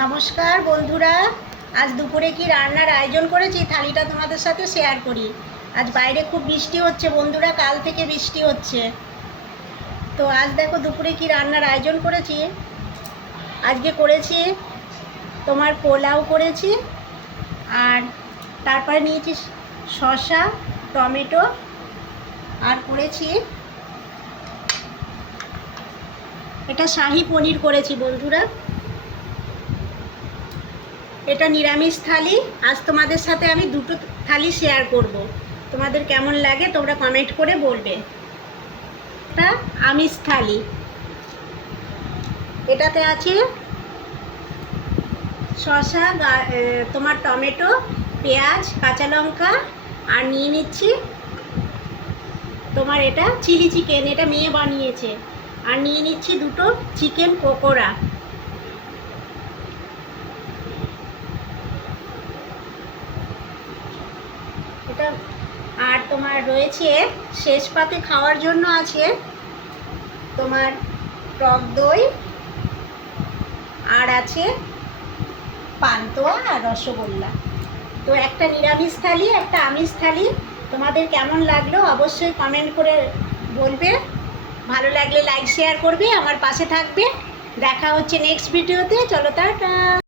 নমস্কার বন্ধুরা, আজ দুপুরে কি রান্নার আয়োজন করেছি থালিটা তোমাদের সাথে শেয়ার করি। আজ বাইরে খুব বৃষ্টি হচ্ছে বন্ধুরা, কাল থেকে বৃষ্টি হচ্ছে। তো আজ দেখো দুপুরে কি রান্নার আয়োজন করেছি। আজকে করেছি তোমার পোলাও করেছি, আর তারপরে নিয়েছি শসা, টমেটো, আর করেছি এটা শাহি পনির করেছি বন্ধুরা। এটা নিরামিষ থালি। আজ তোমাদের সাথে আমি দুটো থালি শেয়ার করব। তোমাদের কেমন লাগে তোমরা কমেন্ট করে বলবে। এটা আমিষ থালি। এটাতে আছে শসা, তোমার টমেটো, পেঁয়াজ, কাঁচা লঙ্কা, আর নিয়ে নিচ্ছি তোমার এটা চিলি চিকেন, এটা মেয়ে বানিয়েছে। আর নিয়ে নিচ্ছি দুটো চিকেন পকোড়া। এটা আর তোমার রয়েছে শেষ পাতে খাওয়ার জন্য আছে তোমার টক দই, আর আছে পান্তুয়া আর রসগোল্লা। তো একটা নিরামিষ থালি, একটা আমিষ থালি। তোমাদের কেমন লাগলো অবশ্যই কমেন্ট করে বলবে। ভালো লাগলে লাইক শেয়ার করবে, আমার পাশে থাকবে। দেখা হচ্ছে নেক্সট ভিডিওতে। চলো টাটা।